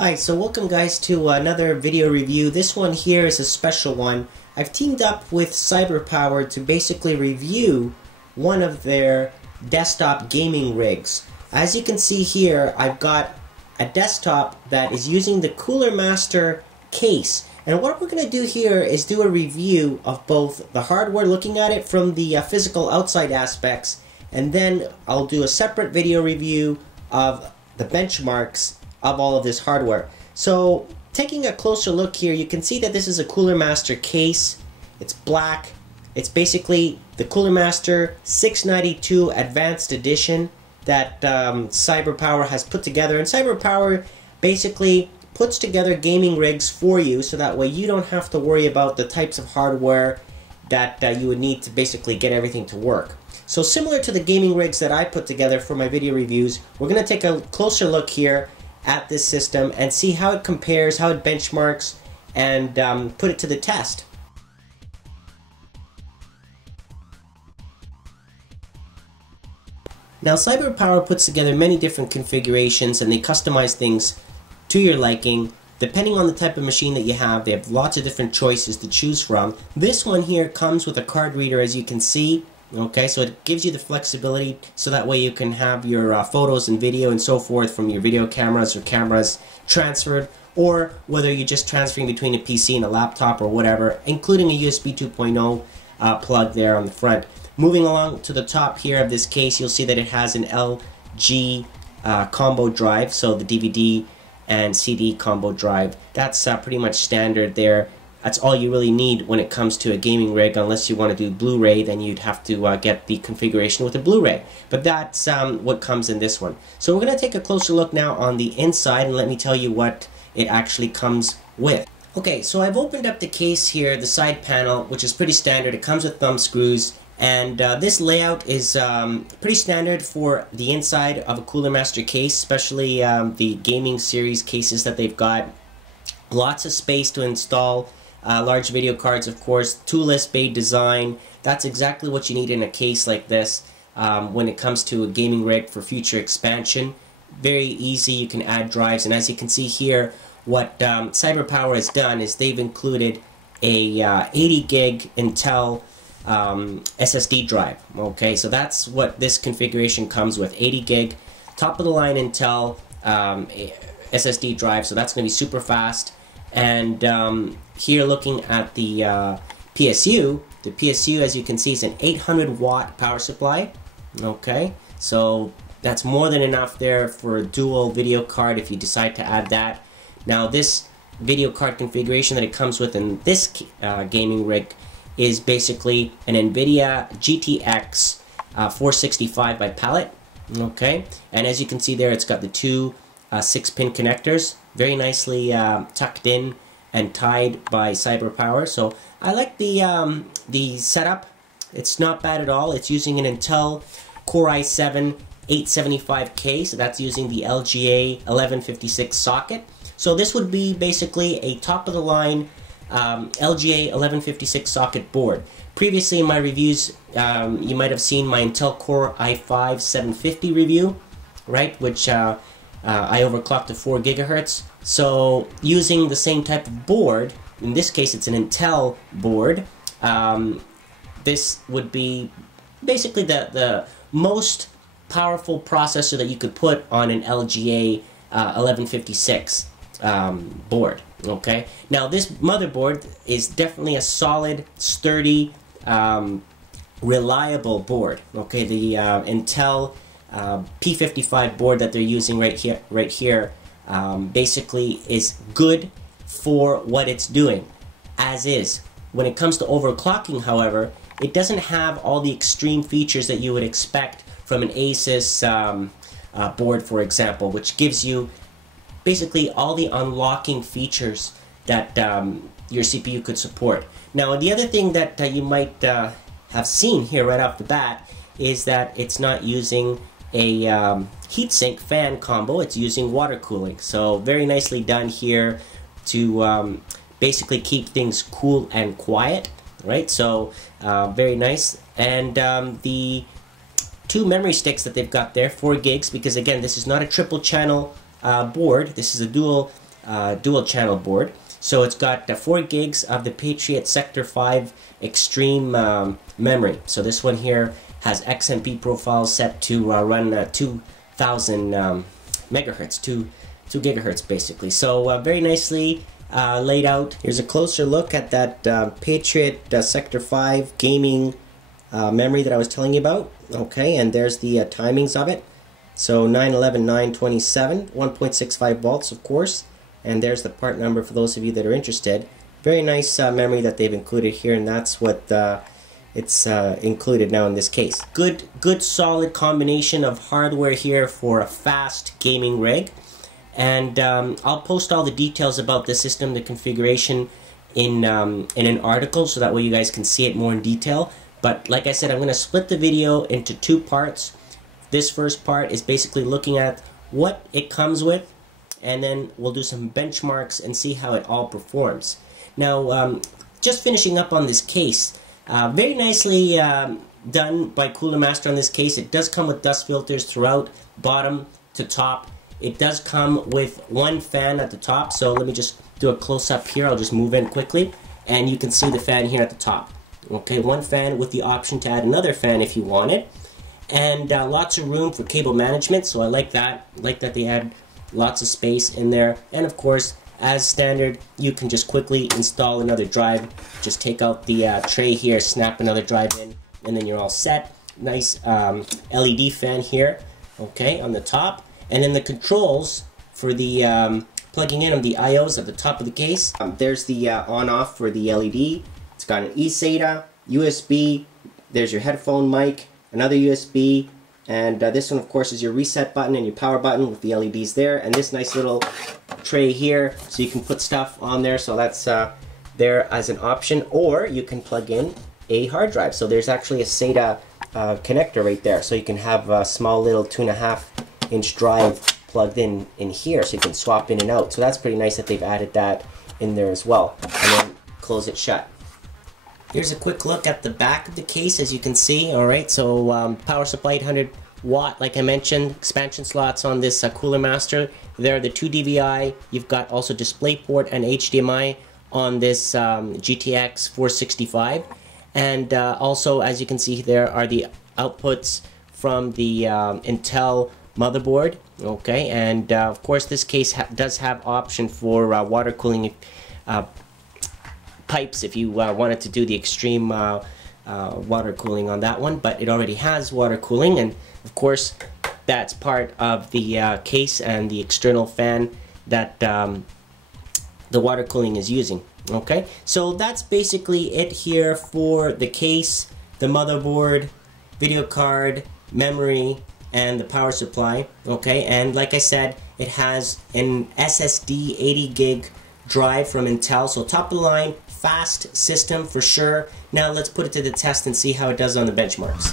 Hi, so welcome guys to another video review. This one here is a special one. I've teamed up with Cyberpower to basically review one of their desktop gaming rigs. As you can see here, I've got a desktop that is using the Cooler Master case. And what we're going to do here is do a review of both the hardware, looking at it from the physical outside aspects, and then I'll do a separate video review of the benchmarks of all of this hardware. So taking a closer look here, you can see that this is a Cooler Master case. It's black. It's basically the Cooler Master 692 Advanced Edition that Cyberpower has put together. And Cyberpower basically puts together gaming rigs for you, so that way you don't have to worry about the types of hardware that you would need to basically get everything to work. So similar to the gaming rigs that I put together for my video reviews, we're going to take a closer look here at this system and see how it compares, how it benchmarks, and put it to the test. Now Cyberpower puts together many different configurations and they customize things to your liking. Depending on the type of machine that you have, they have lots of different choices to choose from. This one here comes with a card reader, as you can see. Okay, so it gives you the flexibility so that way you can have your photos and video and so forth from your video cameras or cameras transferred, or whether you're just transferring between a PC and a laptop or whatever, including a USB 2.0 plug there on the front. Moving along to the top here of this case, you'll see that it has an LG combo drive, so the DVD and CD combo drive. That's pretty much standard there. That's all you really need when it comes to a gaming rig, unless you want to do Blu-ray, then you'd have to get the configuration with a Blu-ray. But that's what comes in this one. So we're going to take a closer look now on the inside, and let me tell you what it actually comes with. Okay, so I've opened up the case here, the side panel, which is pretty standard. It comes with thumb screws, and this layout is pretty standard for the inside of a Cooler Master case, especially the gaming series cases that they've got. Lots of space to install. Large video cards, of course, toolless bay design. That's exactly what you need in a case like this when it comes to a gaming rig for future expansion. Very easy, you can add drives, and as you can see here, what Cyberpower has done is they've included a 80 gig Intel SSD drive. Okay, so that's what this configuration comes with, 80 gig, top of the line Intel SSD drive, so that's going to be super fast. And here looking at the PSU, as you can see, is an 800 watt power supply. Okay, so that's more than enough there for a dual video card if you decide to add that. Now this video card configuration that it comes with in this gaming rig is basically an NVIDIA GTX465 by pallet. Okay, and as you can see there, it's got the two 6-pin connectors, very nicely tucked in and tied by Cyberpower. So I like the setup. It's not bad at all. It's using an Intel Core i7 875K, so that's using the LGA 1156 socket. So this would be basically a top-of-the-line LGA 1156 socket board. Previously in my reviews, you might have seen my Intel Core i5 750 review, right, which I overclocked to 4 gigahertz. So using the same type of board, in this case it's an Intel board, this would be basically the most powerful processor that you could put on an LGA 1156 board. Okay, now this motherboard is definitely a solid, sturdy, reliable board. Okay, the Intel P55 board that they're using right here basically is good for what it's doing, as is. When it comes to overclocking, however, it doesn't have all the extreme features that you would expect from an Asus board, for example, which gives you basically all the unlocking features that your CPU could support. Now, the other thing that you might have seen here right off the bat is that it's not using a heatsink fan combo, it's using water cooling. So very nicely done here to basically keep things cool and quiet, right? So very nice. And the two memory sticks that they've got there, 4 gigs, because again, this is not a triple channel board. This is a dual dual channel board. So it's got 4 gigs of the Patriot Sector 5 Extreme memory. So this one here has XMP profiles set to run 2000 megahertz, 2 gigahertz basically. So very nicely laid out. Here's a closer look at that Patriot Sector 5 gaming memory that I was telling you about. Okay, and there's the timings of it. So 911, 927, 1.65 volts of course. And there's the part number for those of you that are interested. Very nice memory that they've included here, and that's what it's included now in this case. Good solid combination of hardware here for a fast gaming rig. And I'll post all the details about the system, the configuration in an article, so that way you guys can see it more in detail. But like I said, I'm going to split the video into 2 parts. This first part is basically looking at what it comes with, and then we'll do some benchmarks and see how it all performs. Now, just finishing up on this case, very nicely done by Cooler Master on this case. It does come with dust filters throughout, bottom to top. It does come with 1 fan at the top, so let me just do a close-up here. I'll just move in quickly, and you can see the fan here at the top. Okay, 1 fan with the option to add another fan if you want it. And lots of room for cable management, so I like that. I like that they add lots of space in there. And of course, as standard, you can just quickly install another drive. Just take out the tray here, snap another drive in, and then you're all set. Nice LED fan here, okay, on the top. And then the controls for the plugging in of the IOs at the top of the case. There's the on-off for the LED. It's got an eSATA, USB, there's your headphone mic, another USB, and this one of course is your reset button and your power button with the LEDs there, and this nice little tray here so you can put stuff on there, so that's there as an option, or you can plug in a hard drive. So there's actually a SATA connector right there, so you can have a small little 2.5-inch drive plugged in here, so you can swap in and out. So that's pretty nice that they've added that in there as well, and then close it shut. Here's a quick look at the back of the case, as you can see. Alright, so power supply 800 watt, like I mentioned, expansion slots on this Cooler Master. There are the 2 DVI, you've got also DisplayPort and HDMI on this GTX465. And also, as you can see, there are the outputs from the Intel motherboard. Okay, and of course this case does have option for water cooling pipes if you wanted to do the extreme water cooling on that one, but it already has water cooling, and of course that's part of the case and the external fan that the water cooling is using. Okay, so that's basically it here for the case, the motherboard, video card, memory, and the power supply. Okay, and like I said, it has an SSD 80 gig drive from Intel, so top of the line, fast system for sure. Now let's put it to the test and see how it does on the benchmarks.